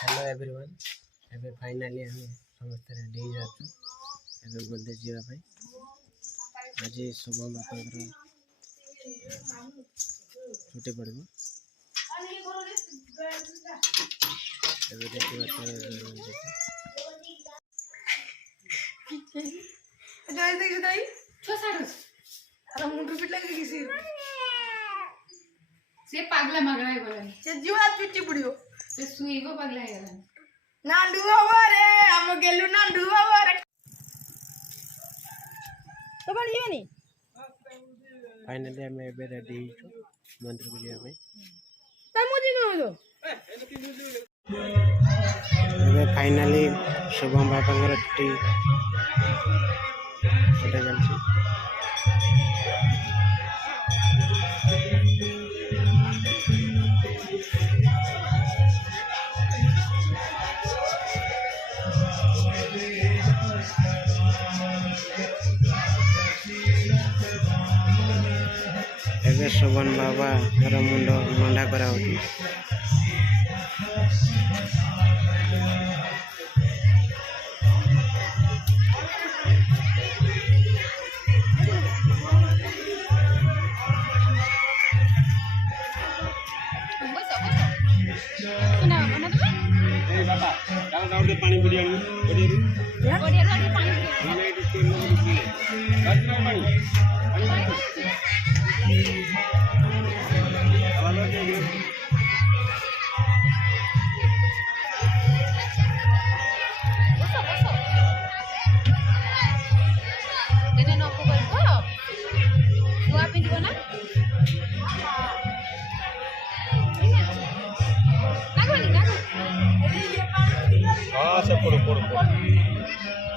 Hello everyone एबे finally हम समस्त रेडी हो जाचु एबे मंदिर जीवा भाई आज शुभम बापा छुट्टी पड़बो एबे देखिबा जय देख दाई छो सारस अरे मुंडू पिट लगे किसी से पागला मगरा है बोला से जीवा पिटी पड़ियो से सुईगो पागला है गला नांडू बाबा रे हम गेलु नांडू बाबा रे तो बड़ी नहीं फाइनली हम एबे रेडी हो मंदिर जीवा भाई तम मुदी न हो एबे फाइनली शुभम बापा घर छुट्टी छुट्टी चलछि एबे शोभन बाबा घर मुंड मंडा करा होती पानी बुढ़िया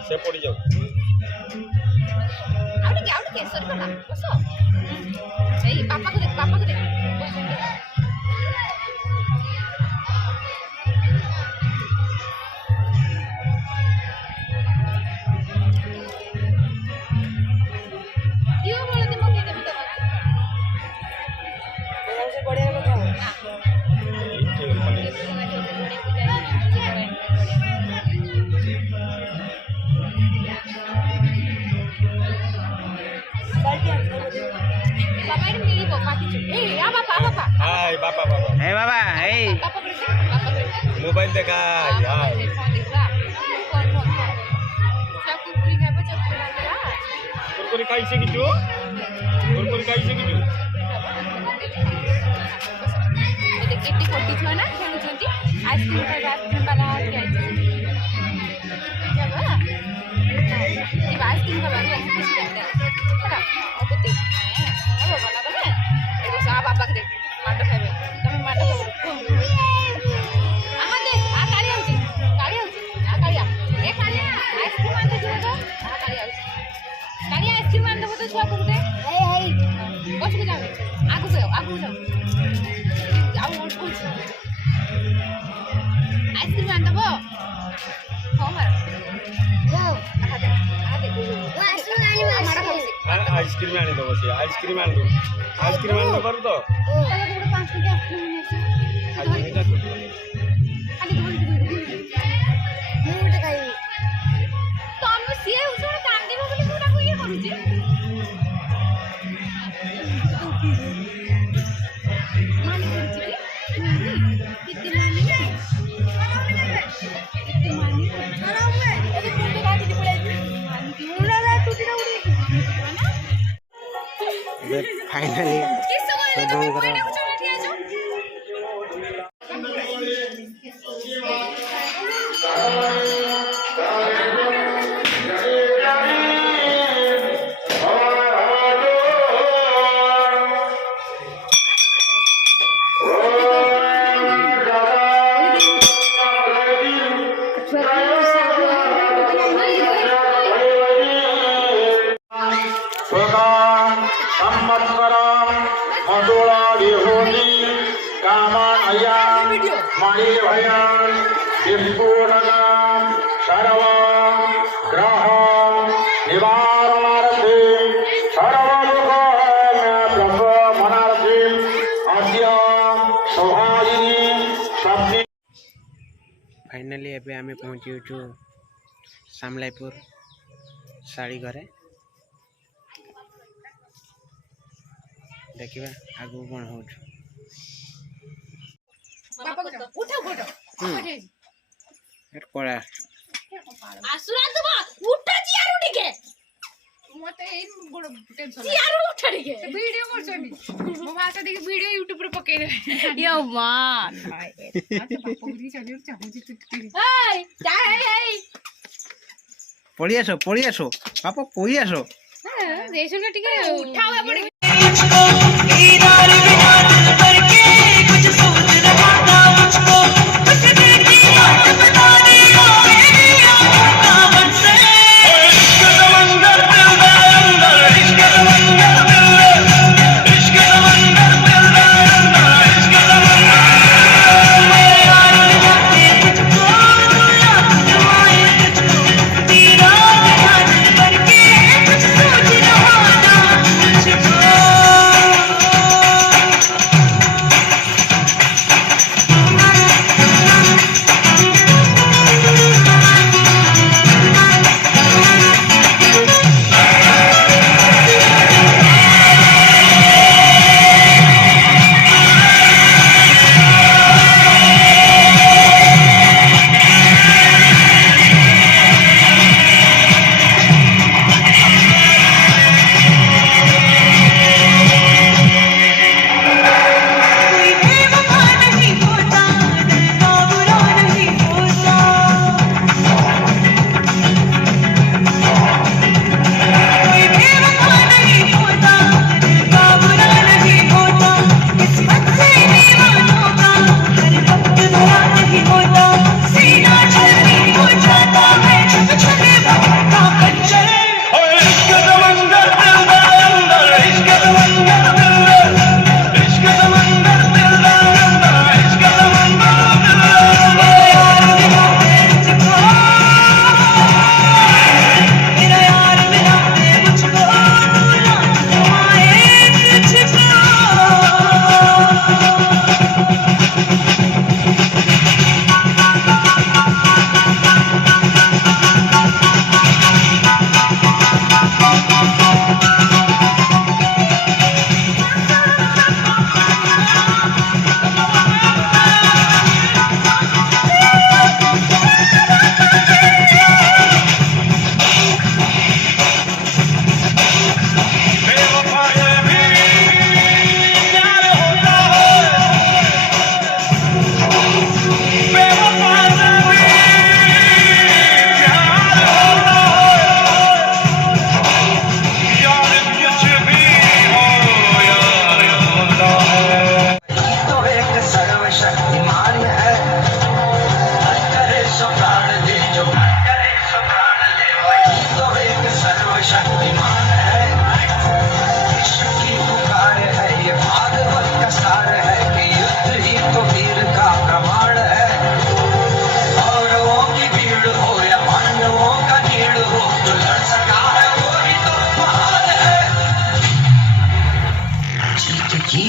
से पड़ी जाओ आउट के सर कला बसो ए पापा को देख क्यों बोले तुम के देबी तो से बढ़िया কথা हाय बापा हे बाबा हे मोबाइल देखा यार कुरकुरी खाई से किछु केटी कोटी छुआ ना खेलुछंती आइसक्रीम खाଇବା आइसक्रीम वाला आके आइछ जब आइसक्रीम खाଇବା खुशी लगता है चला अब देख अब बना दे एगो सा बाबा के देख माटो खाइबे तुम माटो खाइबो आहा देख आ काली आउची आ कालिया ए कालिया आइसक्रीम आनते जो तो आ कालिया आइसक्रीम आनते हो तो छुआ को दे हे बस के जाओ आगु जाओ आइसक्रीम आन दबो हमर जाओ आइसक्रीम आनी दबो से आइसक्रीम आन दो कर तो 5 के आइसक्रीम खाली मुंडे खाई तो हम सिए उसने कांदीबो बोली तू ताको ये करूची मानी करूची कितनी मानी फाइनली फाइनाली एबे आमे पहुँची छु सामलाईपुर साड़ी घरे देखिबा आगु कोन हो छु उठो गोटो एट कोळा आसुरा तुम उठा जियारू टिके मते ए गोड़ टेंशन जियारू उठा टिके वीडियो करछनी मो भाषा देखि वीडियो यूट्यूब रे पके रे यो मान अच्छा बापा बुरी चली चाहूची तू ए जाय पड़ी आसो पापा कोई आसो देशो ना टिके उठावा पड़ी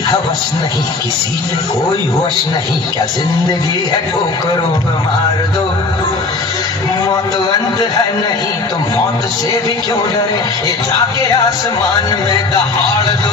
हवस नहीं किसी में कोई होश नहीं क्या जिंदगी है ठोकरों पे मार दो मौत अंत है नहीं तो मौत से भी क्यों डरे ये जाके आसमान में दहाड़ दो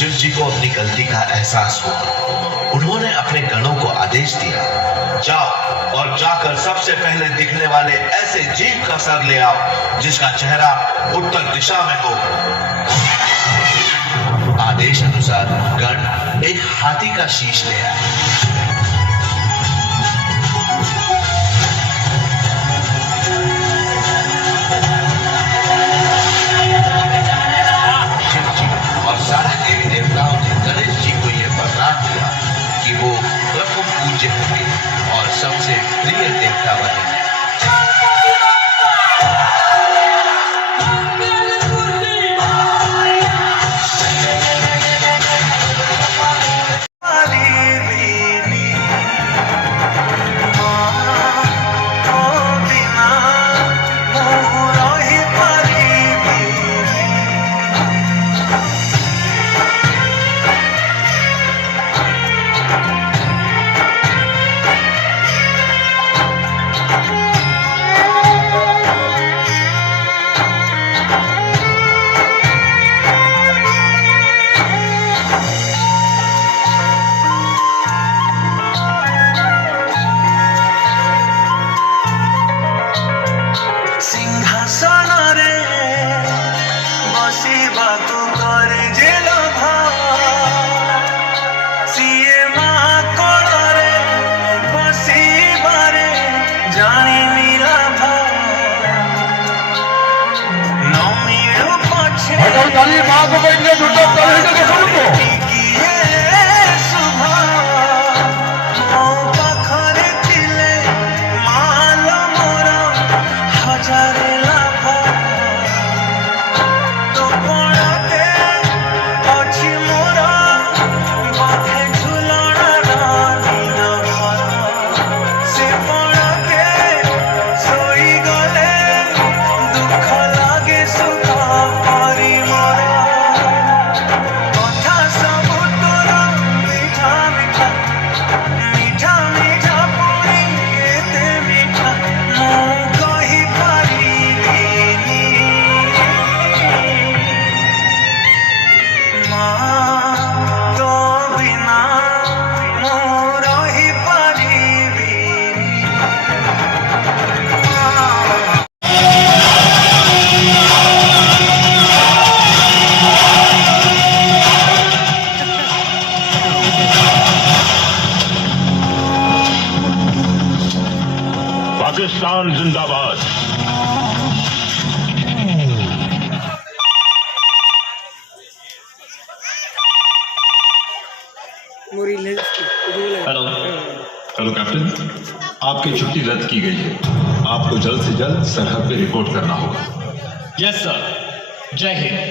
शिव जी को अपनी गलती का एहसास हुआ। उन्होंने अपने गणों को आदेश दिया, जाओ और जाकर सबसे पहले दिखने वाले ऐसे जीव का सर ले आओ जिसका चेहरा उत्तर दिशा में हो। आदेश अनुसार गण एक हाथी का शीश ले आए। और सारे देवी देवताओं ने गणेश जी को यह वरदान दिया कि पूज्य होंगे और सबसे प्रिय देवता बनेंगे। सिंहासନରେ ବସିବାକୁ କରେ ଯେ ଲୋଭ ସିଏ ମା କୋଳରେ ବସିବାରେ ଜାଣିନି ଲାଭ ନ ମିଳୁ ପଛେ ଟିକିଏ ଶୁଭ ମୋ ପାଖରେ ଥିଲେ ମାଲ ମୋର ହଜାରେ ଲାଭ ତୋ କୋଳରେ ଅଛି ମୋର ବୋଧେ ଝୁଲଣାର ନୀଳ ଘର ସେ କୋଳକେ ଶୋଇଗଲେ ଦୁଃଖ ଲାଗେ ସୁଖ ପରି ମୋର କଥା ସବୁ ତୋର ମିଠା ମିଠା ମିଠା ମିଠା ପୁଣି ଏତେ ମିଠା ମୁଁ କହିପାରିବିନି ମା ତୋ ବିନା ମୁଁ ରହିପାରିବିନି पाकिस्तान जिंदाबाद। मोरी ले हेलो हेलो कैप्टन, आपकी छुट्टी रद्द की गई है। आपको जल्द से जल्द सरहद पे रिपोर्ट करना होगा। यस सर, जय हिंद।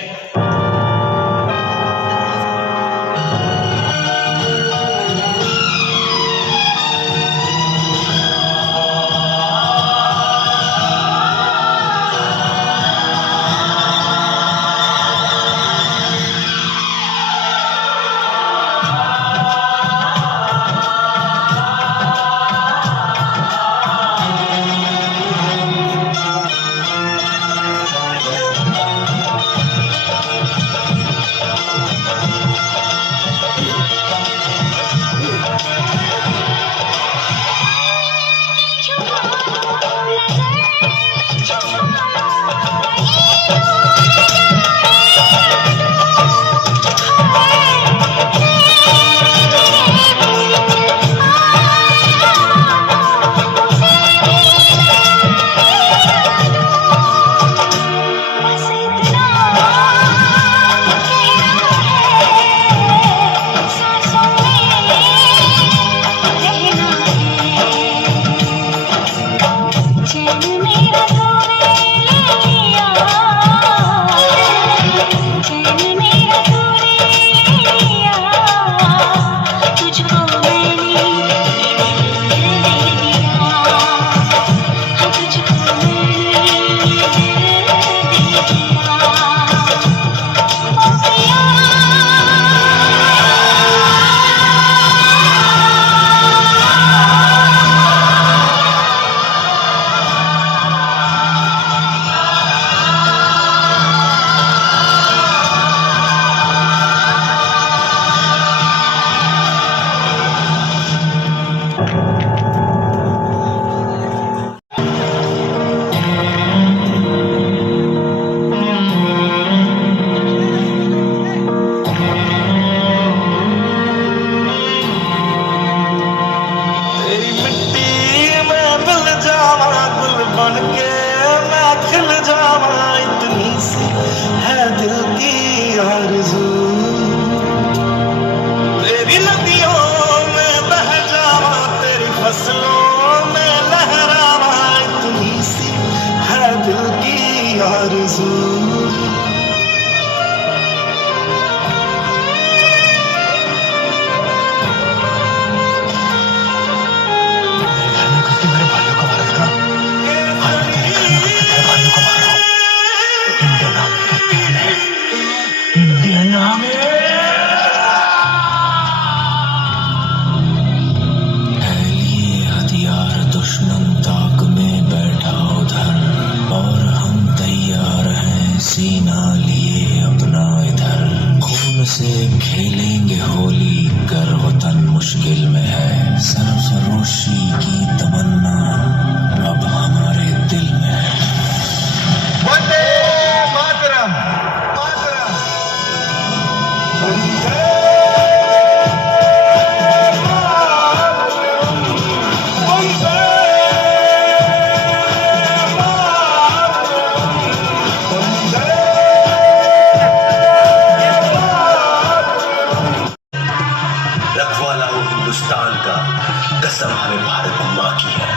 खेलेंगे होली कर वतन मुश्किल में है, सरफरोशी की तमन्ना अब हमारे दिल में है। वंदे मातरम, मातरम। वंदे मातरम, वंदे रखवाला हो हिंदुस्तान का, कसम हमें भारत माँ की है।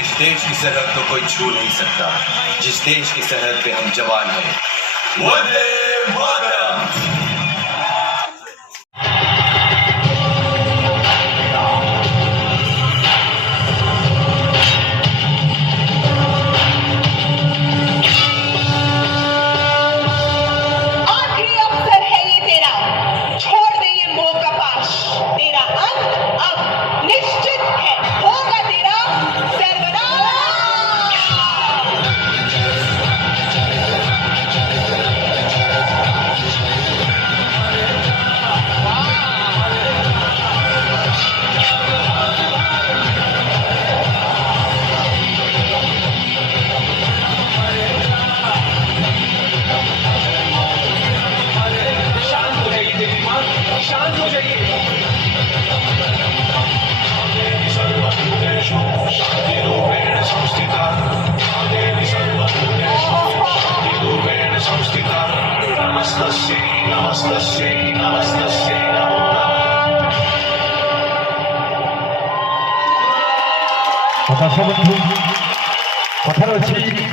इस देश की सरहद को कोई छू नहीं सकता, जिस देश की सरहद पे हम जवान हैं। वंदे मातरम। आखिरी अवसर है ये तेरा, छोड़ दे ये मोह का पाश। तेरा अंत अब निश्चित है, होगा तेरा सर्वनाश। କଥା ଅଛି